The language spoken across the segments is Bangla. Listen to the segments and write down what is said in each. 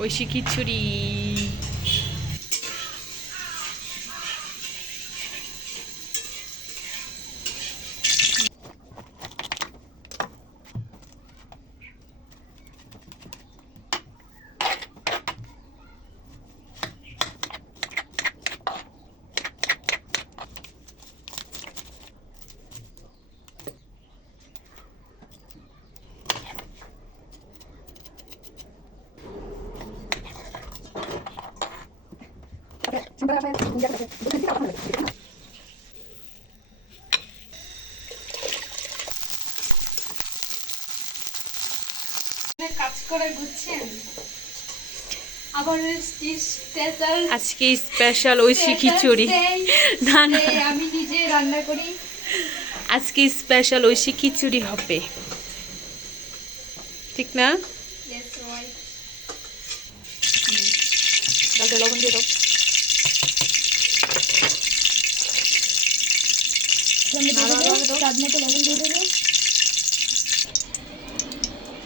ঐশী খিচুড়ি কাজ করে ঘুরছেন আজকে স্পেশাল ঐশী খিচুড়ি না। না আমি নিজে রান্না করি আজকে স্পেশাল ঐশী খিচুড়ি হবে ঠিক না লবণ দিয়ে দাও স্বাদ মতো লবণ দিয়ে দেবো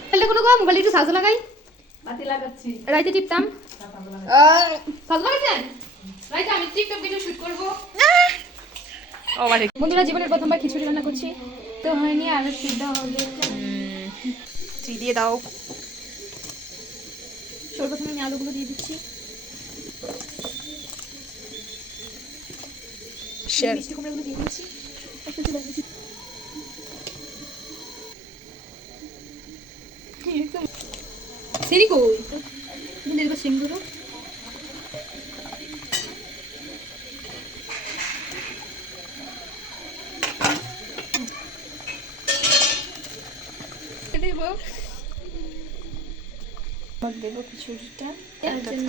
মোবাইলটা কোনো মোবাইলে একটু সাজা লাগাই। বাতি লাগাচ্ছি। রাইতে টিপতাম। সাজা লাগাইছেন? রাইতে আমি টিকটক ভিডিও শুট করব। বন্ধুরা জীবনের প্রথমবার খিচুড়ি রান্না করছি। তো হয়নি আর সিদ্ধ হবে চিনি দিয়ে দাও। সর্বপ্রথমে আমি আলুগুলো দিয়ে দিচ্ছি। মিষ্টি কুমড়াগুলো দিয়ে দিচ্ছি। সিরি কই? তুমি দেখো সিংগুলো দেবো খিচুড়িটা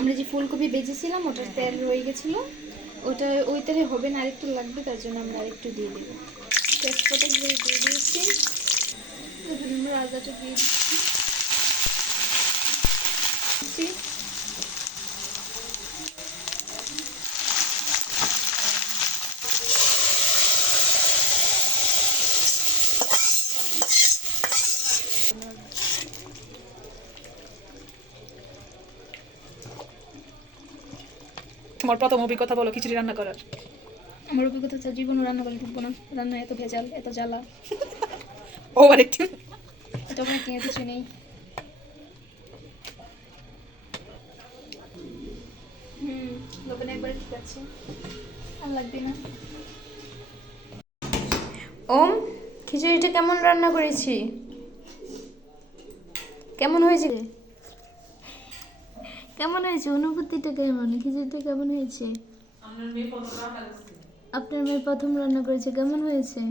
আমরা যে ফুলকপি বেজেছিলাম, ওটার তেল রয়ে গেছিল। ওটা ওই তেলে হবে না, আরেকটু লাগবে, তার জন্য আমরা আরেকটু দিয়ে দেবো। তেজপাতা দিয়ে দিয়ে দিয়েছি। তারপরে আমরা আদাটা দিয়ে দিচ্ছি তোমার প্রথম অভিজ্ঞতা বলো খিচুড়ি রান্না করার। আমার অভিজ্ঞতা হচ্ছে জীবনও রান্না করে ঢুকবো না রান্না এত ভেজাল এত জ্বালা। ওভার একটু। তখন কিনে কিছু নেই। হুম লবণ একবারে ঠিক আছে। আর লাগবে না। ওম খিচুড়িটা কেমন রান্না করেছি? কেমন হয়েছে? কেমন হয়েছে? অনুভূতিটা কেমন? খিচুড়িটা কেমন হয়েছে? আপনার মেয়ে প্রথম রান্না করেছে কেমন হয়েছে?